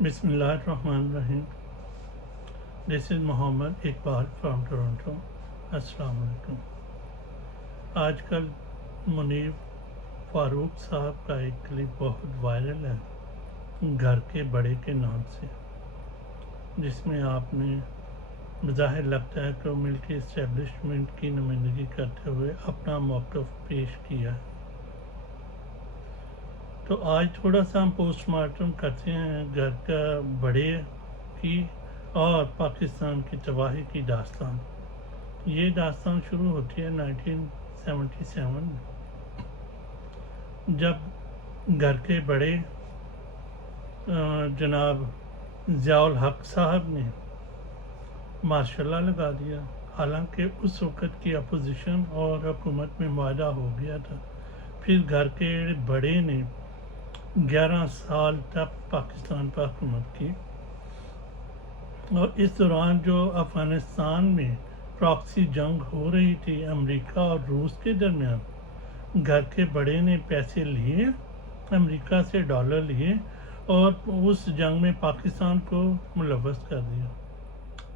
بسم اللہ الرحمن الرحیم. دس از محمد اقبال فرام ٹورنٹو. السلام علیکم. آج کل منیر فاروق صاحب کا ایک کلپ بہت وائرل ہے گھر کے بڑے کے نام سے، جس میں آپ نے بظاہر لگتا ہے کہ وہ ملکی اسٹیبلشمنٹ کی نمائندگی کرتے ہوئے اپنا موقف پیش کیا ہے. تو آج تھوڑا سا ہم پوسٹ مارٹم کرتے ہیں گھر کا بڑے کی اور پاکستان کی تباہی کی داستان. یہ داستان شروع ہوتی ہے 1977 میں، جب گھر کے بڑے جناب ضیاء الحق صاحب نے ماشاء اللہ لگا دیا. حالانکہ اس وقت کی اپوزیشن اور حکومت میں معاہدہ ہو گیا تھا. پھر گھر کے بڑے نے 11 سال تک پاکستان پر حکومت کی، اور اس دوران جو افغانستان میں پراکسی جنگ ہو رہی تھی امریکہ اور روس کے درمیان، گھر کے بڑے نے پیسے لیے، امریکہ سے ڈالر لیے اور اس جنگ میں پاکستان کو ملوث کر دیا.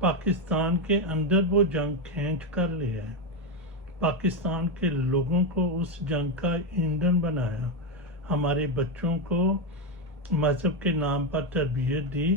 پاکستان کے اندر وہ جنگ کھینچ کر لے آئے، پاکستان کے لوگوں کو اس جنگ کا ایندھن بنایا، ہمارے بچوں کو مذہب کے نام پر تربیت دی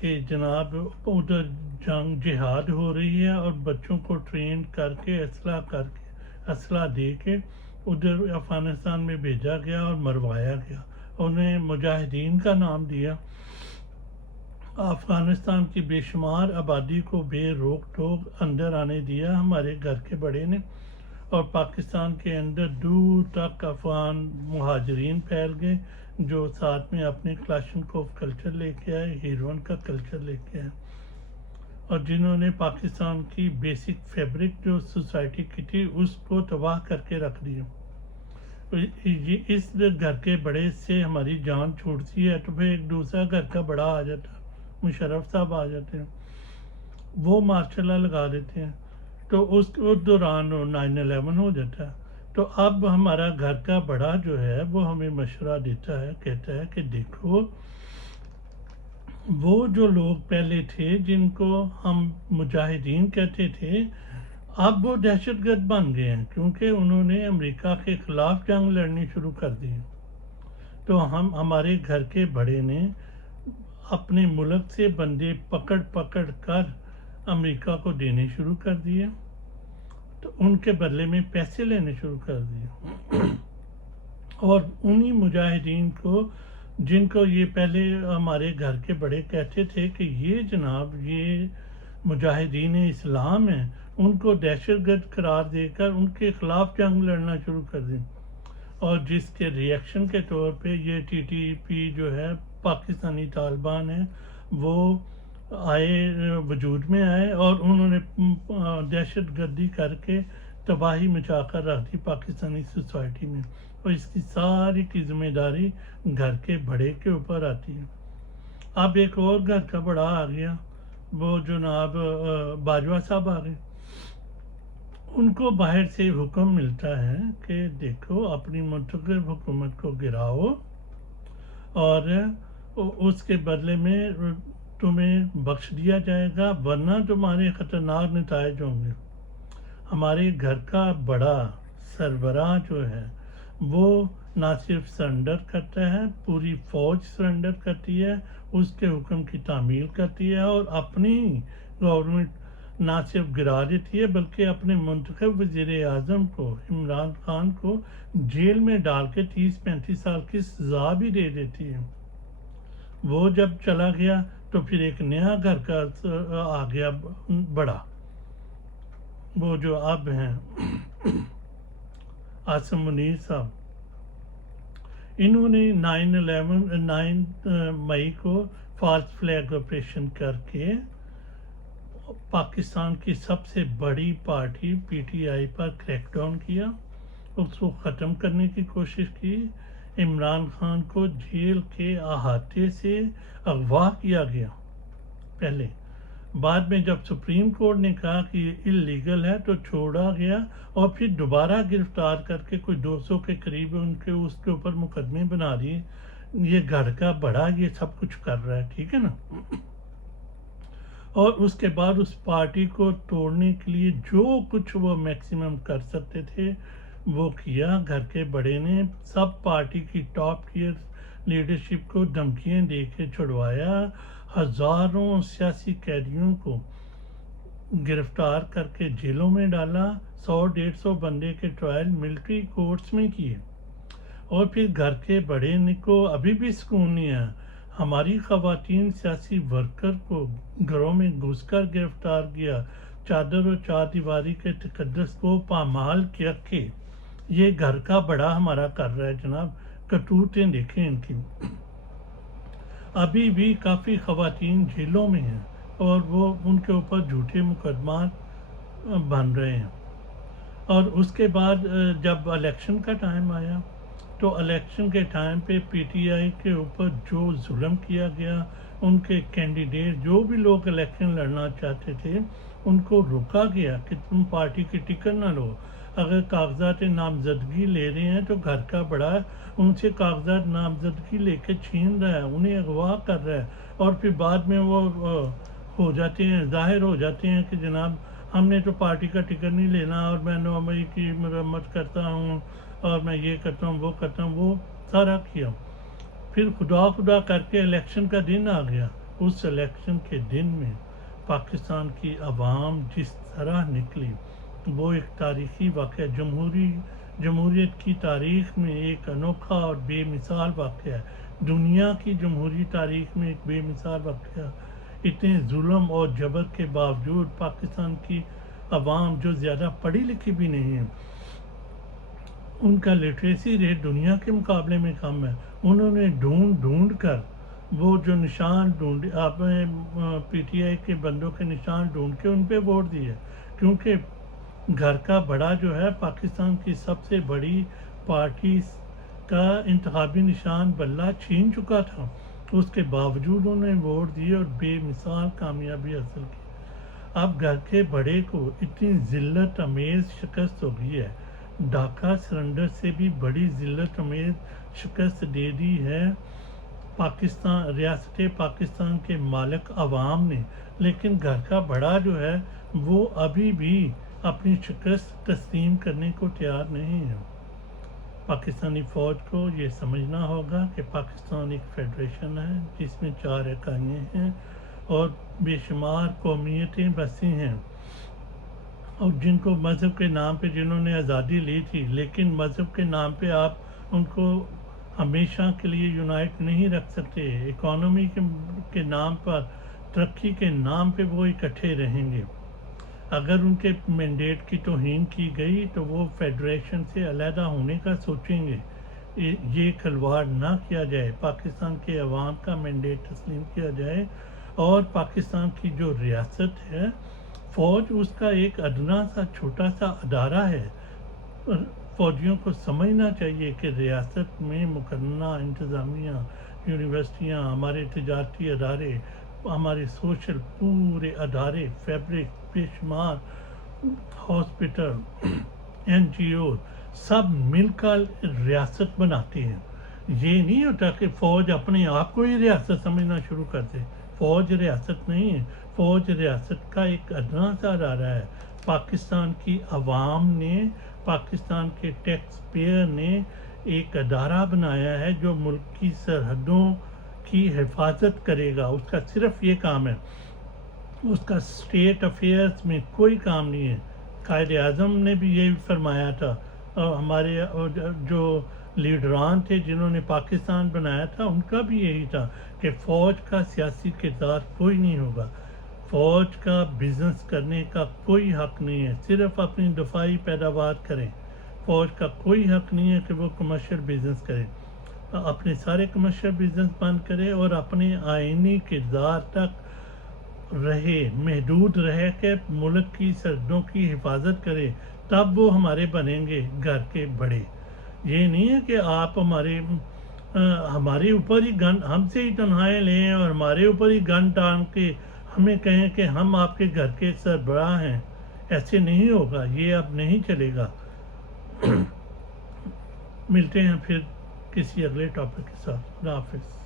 کہ جناب ادھر جنگ جہاد ہو رہی ہے، اور بچوں کو ٹرین کر کے اسلحہ دے کے ادھر افغانستان میں بھیجا گیا اور مروایا گیا. انہیں مجاہدین کا نام دیا. افغانستان کی بے شمار آبادی کو بے روک ٹوک اندر آنے دیا ہمارے گھر کے بڑے نے، اور پاکستان کے اندر دور تک افغان مہاجرین پھیل گئے جو ساتھ میں اپنے کلاشنکوف کلچر لے کے آئے، ہیروئن کا کلچر لے کے آئے، اور جنہوں نے پاکستان کی بیسک فیبرک جو سوسائٹی کی تھی اس کو تباہ کر کے رکھ دیا. اس گھر کے بڑے سے ہماری جان چھوٹتی ہے تو پھر ایک دوسرا گھر کا بڑا آ جاتا، مشرف صاحب آ جاتے ہیں، وہ ماشاء اللہ لگا دیتے ہیں، تو اس دوران 9/11 ہو جاتا ہے. تو اب ہمارا گھر کا بڑا جو ہے وہ ہمیں مشورہ دیتا ہے، کہتا ہے کہ دیکھو وہ جو لوگ پہلے تھے جن کو ہم مجاہدین کہتے تھے، اب وہ دہشت گرد بن گئے ہیں کیونکہ انہوں نے امریکہ کے خلاف جنگ لڑنی شروع کر دی. تو ہمارے گھر کے بڑے نے اپنے ملک سے بندے پکڑ پکڑ کر امریکہ کو دینے شروع کر دیے، تو ان کے بدلے میں پیسے لینے شروع کر دیے. اور انہی مجاہدین کو، جن کو یہ پہلے ہمارے گھر کے بڑے کہتے تھے کہ یہ جناب یہ مجاہدین اسلام ہیں، ان کو دہشت گرد قرار دے کر ان کے خلاف جنگ لڑنا شروع کر دیں. اور جس کے ریئیکشن کے طور پہ یہ TTP جو ہے پاکستانی طالبان ہیں وہ وجود میں آئے، اور انہوں نے دہشت گردی کر کے تباہی مچا کر رکھ دی پاکستانی سوسائٹی میں، اور اس کی ساری کی ذمہ داری گھر کے بڑے کے اوپر آتی ہے. اب ایک اور گھر کا بڑا آ گیا، وہ جناب باجوہ صاحب آ گئے. ان کو باہر سے حکم ملتا ہے کہ دیکھو اپنی منتخب حکومت کو گراؤ، اور اس کے بدلے میں تمہیں بخش دیا جائے گا، ورنہ تمہارے خطرناک نتائج ہوں گے. ہمارے گھر کا بڑا سربراہ جو ہے وہ نہ صرف سرنڈر کرتا ہے، پوری فوج سرنڈر کرتی ہے، اس کے حکم کی تعمیل کرتی ہے، اور اپنی گورنمنٹ نہ صرف گرا دیتی ہے بلکہ اپنے منتخب وزیر اعظم کو عمران خان کو جیل میں ڈال کے 30-35 سال کی سزا بھی دے دیتی ہے. وہ جب چلا گیا تو پھر ایک نیا گھر کا آ گیا بڑا، وہ جو اب ہیں عاصم منیر صاحب. انہوں نے 9 مئی کو فالس فلیگ آپریشن کر کے پاکستان کی سب سے بڑی پارٹی PTI پر کریک ڈاؤن کیا، اس کو ختم کرنے کی کوشش کی. عمران خان کو جیل کے احاطے سے اغوا کیا گیا پہلے، بعد میں جب سپریم کورٹ نے کہا کہ یہ اللیگل ہے تو چھوڑا گیا، اور پھر دوبارہ گرفتار کر کے کوئی 200 کے قریب اس کے اوپر مقدمے بنا دیے یہ گھر کا بڑا یہ سب کچھ کر رہا ہے، ٹھیک ہے نا۔ اور اس کے بعد اس پارٹی کو توڑنے کے لیے جو کچھ وہ میکسیمم کر سکتے تھے وہ کیا۔ گھر کے بڑے نے سب پارٹی کی ٹاپ ٹیئر لیڈرشپ کو دھمکیاں دے کے چھڑوایا، ہزاروں سیاسی قیدیوں کو گرفتار کر کے جیلوں میں ڈالا، 100-150 بندے کے ٹرائل ملٹری کورٹس میں کیے۔ اور پھر گھر کے بڑے کو ابھی بھی سکون نہیں ہے، ہماری خواتین سیاسی ورکر کو گھروں میں گھس کر گرفتار کیا، چادر اور چار دیواری کے تقدس کو پامال کیا کہ یہ گھر کا بڑا ہمارا کر رہا ہے۔ جناب کرتوتیں دیکھیں ان کی۔ ابھی بھی کافی خواتین جیلوں میں ہیں اور وہ ان کے اوپر جھوٹے مقدمات بن رہے ہیں۔ اور اس کے بعد جب الیکشن کا ٹائم آیا تو الیکشن کے ٹائم پہ پی ٹی آئی کے اوپر جو ظلم کیا گیا، ان کے کینڈیڈیٹ جو بھی لوگ الیکشن لڑنا چاہتے تھے ان کو روکا گیا کہ تم پارٹی کی ٹکٹ نہ لو، اگر کاغذات نامزدگی لے رہے ہیں تو گھر کا بڑا ان سے کاغذات نامزدگی لے کے چھین رہا ہے، انہیں اغوا کر رہا ہے، اور پھر بعد میں وہ ہو جاتے ہیں، ظاہر ہو جاتے ہیں کہ جناب ہم نے تو پارٹی کا ٹکٹ نہیں لینا اور میں نومئی کی مرمت کرتا ہوں اور میں یہ کرتا ہوں وہ کرتا ہوں، وہ سارا کیا۔ پھر خدا کر کے الیکشن کا دن آ گیا۔ اس الیکشن کے دن میں پاکستان کی عوام جس طرح نکلی وہ ایک تاریخی واقعہ، جمہوریت کی تاریخ میں ایک انوکھا اور بے مثال واقعہ ہے، دنیا کی جمہوری تاریخ میں ایک بے مثال واقعہ۔ اتنے ظلم اور جبر کے باوجود پاکستان کی عوام جو زیادہ پڑھی لکھی بھی نہیں ہے، ان کا لٹریسی ریٹ دنیا کے مقابلے میں کم ہے، انہوں نے ڈھونڈ کر وہ جو نشان ڈھونڈے، آپ نے پی ٹی آئی کے بندوں کے نشان ڈھونڈ کے ان پہ ووٹ دیے، کیونکہ گھر کا بڑا جو ہے پاکستان کی سب سے بڑی پارٹی کا انتخابی نشان بلہ چھین چکا تھا، اس کے باوجود انہوں نے ووٹ دیے اور بے مثال کامیابی حاصل کی۔ اب گھر کے بڑے کو اتنی ذلت امیز شکست ہو گئی ہے، ڈھاکہ سرنڈر سے بھی بڑی ذلت امیز شکست دے دی ہے ریاست پاکستان کے مالک عوام نے، لیکن گھر کا بڑا جو ہے وہ ابھی بھی اپنی شکست تسلیم کرنے کو تیار نہیں ہے۔ پاکستانی فوج کو یہ سمجھنا ہوگا کہ پاکستان ایک فیڈریشن ہے جس میں 4 اکائیاں ہیں اور بے شمار قومیتیں بسی ہیں، اور جن کو مذہب کے نام پہ جنہوں نے آزادی لی تھی، لیکن مذہب کے نام پہ آپ ان کو ہمیشہ کے لیے یونائٹ نہیں رکھ سکتے۔ اکانومی کے نام پر، ترقی کے نام پہ وہ اکٹھے رہیں گے۔ اگر ان کے مینڈیٹ کی توہین کی گئی تو وہ فیڈریشن سے علیحدہ ہونے کا سوچیں گے۔ یہ کھلواڑ نہ کیا جائے، پاکستان کے عوام کا مینڈیٹ تسلیم کیا جائے، اور پاکستان کی جو ریاست ہے، فوج اس کا ایک ادنا سا چھوٹا سا ادارہ ہے۔ فوجیوں کو سمجھنا چاہیے کہ ریاست میں مقننہ انتظامیہ، یونیورسٹیاں، ہمارے تجارتی ادارے، ہمارے سوشل پورے ادارے، فیبرک، بے شمار ہاسپٹل، این جی او سب مل کر ریاست بناتے ہیں۔ یہ نہیں ہوتا کہ فوج اپنے آپ کو ہی ریاست سمجھنا شروع کر دے۔ فوج ریاست نہیں ہے، فوج ریاست کا ایک ادنا سا ادارہ ہے۔ پاکستان کی عوام نے، پاکستان کے ٹیکس پیئر نے ایک ادارہ بنایا ہے جو ملک کی سرحدوں کی حفاظت کرے گا، اس کا صرف یہ کام ہے، اس کا اسٹیٹ افیئرس میں کوئی کام نہیں ہے۔ قائد اعظم نے بھی یہی فرمایا تھا، اور ہمارے جو لیڈران تھے جنہوں نے پاکستان بنایا تھا ان کا بھی یہی تھا کہ فوج کا سیاسی کردار کوئی نہیں ہوگا، فوج کا بزنس کرنے کا کوئی حق نہیں ہے، صرف اپنی دفاعی پیداوار کریں۔ فوج کا کوئی حق نہیں ہے کہ وہ کمرشل بزنس کرے، اپنے سارے کمرشل بزنس بند کرے اور اپنے آئینی کردار تک رہے، محدود رہ کے ملک کی سرحدوں کی حفاظت کرے، تب وہ ہمارے بنیں گے گھر کے بڑے۔ یہ نہیں ہے کہ آپ ہمارے اوپر ہی گن، ہم سے ہی تنخواہیں لیں اور ہمارے اوپر ہی گن ٹانگ کے ہمیں کہیں کہ ہم آپ کے گھر کے سربراہ ہیں۔ ایسے نہیں ہوگا، یہ اب نہیں چلے گا۔ ملتے ہیں پھر کسی اگلے ٹاپک کے ساتھ. اللہ حافظ.